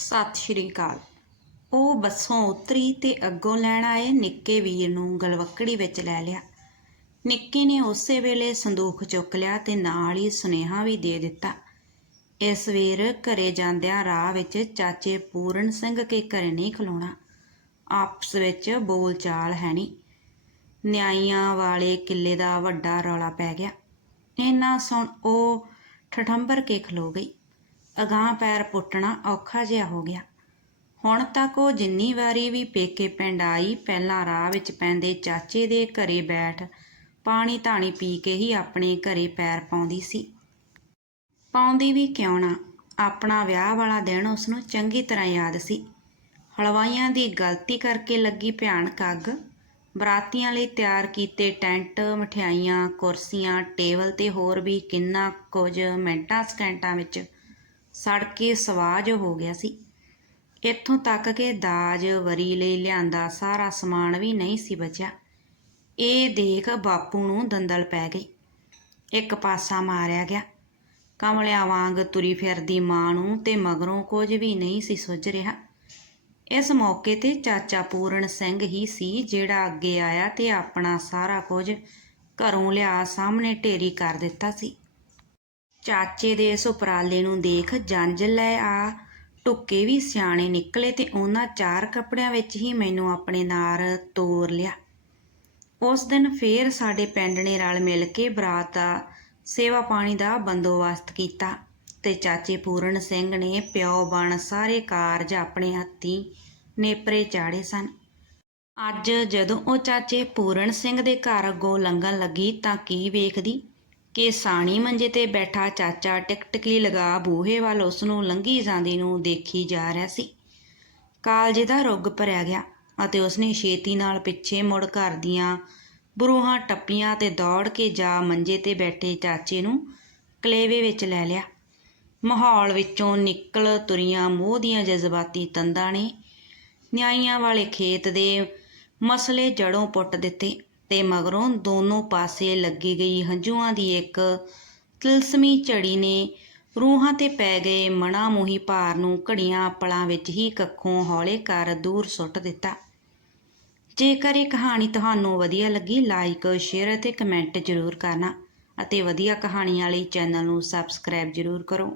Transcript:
ਸਤਿ ਸ਼੍ਰੀ ਅਕਾਲ। ਉਹ ਬੱਸੋਂ ਉਤਰੀ ਤੇ ਅੱਗੋਂ ਲੈਣ ਆਏ ਨਿੱਕੇ ਵੀਰ ਨੂੰ ਗਲਵੱਕੜੀ ਵਿੱਚ ਲੈ ਲਿਆ। ਨਿੱਕੇ ਨੇ ਉਸੇ ਵੇਲੇ ਸੰਦੂਖ ਚੁੱਕ ਲਿਆ ਤੇ ਨਾਲ ਹੀ ਸੁਨੇਹਾ ਵੀ ਦੇ ਦਿੱਤਾ। ਇਸ ਵੇਰ ਘਰੇ ਜਾਂਦਿਆਂ ਰਾਹ ਵਿੱਚ ਚਾਚੇ ਪੂਰਨ ਸਿੰਘ ਕੇ ਘਰੇ ਨਹੀਂ ਖਲੋਣਾ। ਆਪਸ ਵਿੱਚ ਬੋਲਚਾਲ ਹੈ ਨਹੀਂ। ਨਿਆਈਆਂ ਵਾਲੇ ਕਿੱਲੇ ਦਾ ਵੱਡਾ ਰੌਲਾ ਪੈ ਗਿਆ। ਇੰਨਾ ਸੁਣ ਉਹ ਠਠੰਬਰ ਕੇ ਖਲੋ ਗਈ। ਅਗਾਂਹ ਪੈਰ ਪੁੱਟਣਾ ਔਖਾ ਜਿਹਾ ਹੋ ਗਿਆ। ਹੁਣ ਤੱਕ ਉਹ ਜਿੰਨੀ ਵਾਰੀ ਵੀ ਪੇਕੇ ਪਿੰਡ ਆਈ, ਪਹਿਲਾਂ ਰਾਹ ਵਿੱਚ ਪੈਂਦੇ ਚਾਚੇ ਦੇ ਘਰੇ ਬੈਠ ਪਾਣੀ ਧਾਣੀ ਪੀ ਕੇ ਹੀ ਆਪਣੇ ਘਰੇ ਪੈਰ ਪਾਉਂਦੀ ਸੀ। ਪਾਉਂਦੀ ਵੀ ਕਿਉਂ ਨਾ? ਆਪਣਾ ਵਿਆਹ ਵਾਲਾ ਦਿਨ ਉਸ ਨੂੰ ਚੰਗੀ ਤਰ੍ਹਾਂ ਯਾਦ ਸੀ। ਹਲਵਾਈਆਂ ਦੀ ਗਲਤੀ ਕਰਕੇ ਲੱਗੀ ਭਿਆਨਕ ਅੱਗ। ਬਰਾਤੀਆਂ ਲਈ ਤਿਆਰ ਕੀਤੇ ਟੈਂਟ, ਮਠਿਆਈਆਂ, ਕੁਰਸੀਆਂ, ਟੇਬਲ ਤੇ ਹੋਰ ਵੀ ਕਿੰਨਾ ਕੁਝ ਮਿੰਟਾਂ ਸਕੈਂਟਾਂ ਵਿੱਚ ਸੜ ਕੇ ਸਵਾਜ ਹੋ ਗਿਆ ਸੀ। ਇੱਥੋਂ ਤੱਕ ਕਿ ਦਾਜ ਵਰੀ ਲਈ ਲਿਆਂਦਾ ਸਾਰਾ ਸਮਾਨ ਵੀ ਨਹੀਂ ਸੀ ਬਚਿਆ। ਇਹ ਦੇਖ ਬਾਪੂ ਨੂੰ ਦੰਦਲ ਪੈ ਗਈ। ਇੱਕ ਪਾਸਾ ਮਾਰਿਆ ਗਿਆ। ਕਮਲਿਆਂ ਵਾਂਗ ਤੁਰੀ ਫਿਰਦੀ ਮਾਂ ਨੂੰ ਤੇ ਮਗਰੋਂ ਕੁਝ ਵੀ ਨਹੀਂ ਸੀ ਸੁੱਝ ਰਿਹਾ। ਇਸ ਮੌਕੇ ਤੇ ਚਾਚਾ ਪੂਰਨ ਸਿੰਘ ਹੀ ਸੀ ਜਿਹੜਾ ਅੱਗੇ ਆਇਆ ਤੇ ਆਪਣਾ ਸਾਰਾ ਕੁਝ ਘਰੋਂ ਲਿਆ ਸਾਹਮਣੇ ਢੇਰੀ ਕਰ ਦਿੱਤਾ ਸੀ। ਚਾਚੇ ਦੇ ਇਸ ਉਪਰਾਲੇ ਨੂੰ ਦੇਖ ਜੰਜ ਲੈ ਆ। ਟੁੱਕੇ ਵੀ ਸਿਆਣੇ ਨਿਕਲੇ ਤੇ ਉਹਨਾਂ ਚਾਰ ਕੱਪੜਿਆਂ ਵਿੱਚ ਹੀ ਮੈਨੂੰ ਆਪਣੇ ਨਾਲ ਤੋਰ ਲਿਆ। ਉਸ ਦਿਨ ਫੇਰ ਸਾਡੇ ਪਿੰਡ ਨੇ ਰਲ ਮਿਲ ਕੇ ਬਰਾਤ ਦਾ ਸੇਵਾ ਪਾਣੀ ਦਾ ਬੰਦੋਬਸਤ ਕੀਤਾ ਤੇ ਚਾਚੇ ਪੂਰਨ ਸਿੰਘ ਨੇ ਪਿਓ ਬਣ ਸਾਰੇ ਕਾਰਜ ਆਪਣੇ ਹੱਥੀਂ ਨੇਪਰੇ ਚਾੜੇ ਸਨ। ਅੱਜ ਜਦੋਂ ਉਹ ਚਾਚੇ ਪੂਰਨ ਸਿੰਘ ਦੇ ਘਰ ਅੱਗੋਂ ਲੰਘਣ ਲੱਗੀ ਤਾਂ ਕੀ ਵੇਖਦੀ? ਕਿ ਸਾਣੀ ਮੰਜੇ ਤੇ ਬੈਠਾ ਚਾਚਾ ਟਿਕਟਕੀ ਲਗਾ ਬੂਹੇ ਵੱਲ ਉਸ ਨੂੰ ਲੰਘੀ ਜਾਂਦੀ ਨੂੰ ਦੇਖੀ ਜਾ ਰਿਹਾ ਸੀ। ਕਾਲਜੇ ਦਾ ਰੁੱਗ ਭਰਿਆ ਗਿਆ ਅਤੇ ਉਸਨੇ ਛੇਤੀ ਨਾਲ ਪਿੱਛੇ ਮੁੜ ਘਰ ਦੀਆਂ ਬਰੂਹਾਂ ਟੱਪੀਆਂ ਤੇ ਦੌੜ ਕੇ ਜਾ ਮੰਜੇ ਤੇ ਬੈਠੇ ਚਾਚੇ ਨੂੰ ਕਲੇਵੇ ਵਿੱਚ ਲੈ ਲਿਆ। ਮਾਹੌਲ ਵਿੱਚੋਂ ਨਿਕਲ ਤੁਰੀਆਂ ਮੋਹ ਦੀਆਂ ਜਜ਼ਬਾਤੀ ਤੰਦਾਂ ਨੇ। ਨਿਆਈਆਂ ਵਾਲੇ ਖੇਤ ਦੇ ਮਸਲੇ ਜੜੋਂ ਪੁੱਟ ਦਿੱਤੇ। ਤੇ ਮਗਰੋਂ ਦੋਨੋਂ ਪਾਸੇ ਲੱਗੀ ਗਈ ਹੰਝੂਆਂ ਦੀ ਇੱਕ ਤਿਲਸਮੀ ਝੜੀ ਨੇ ਰੂਹਾਂ ਤੇ ਪੈ ਗਏ ਮਣਾ ਮੋਹੀ ਭਾਰ ਨੂੰ ਘੜੀਆਂ ਪਲਾਂ ਵਿੱਚ ਹੀ ਕੱਖੋਂ ਹੌਲੇ ਕਰ ਦੂਰ ਸੁੱਟ ਦਿੱਤਾ। ਜੇਕਰ ਇਹ ਕਹਾਣੀ ਤੁਹਾਨੂੰ ਵਧੀਆ ਲੱਗੀ ਲਾਈਕ ਸ਼ੇਅਰ ਅਤੇ ਕਮੈਂਟ ਜ਼ਰੂਰ ਕਰਨਾ ਅਤੇ ਵਧੀਆ ਕਹਾਣੀਆਂ ਲਈ ਚੈਨਲ ਨੂੰ ਸਬਸਕ੍ਰਾਈਬ ਜ਼ਰੂਰ ਕਰੋ।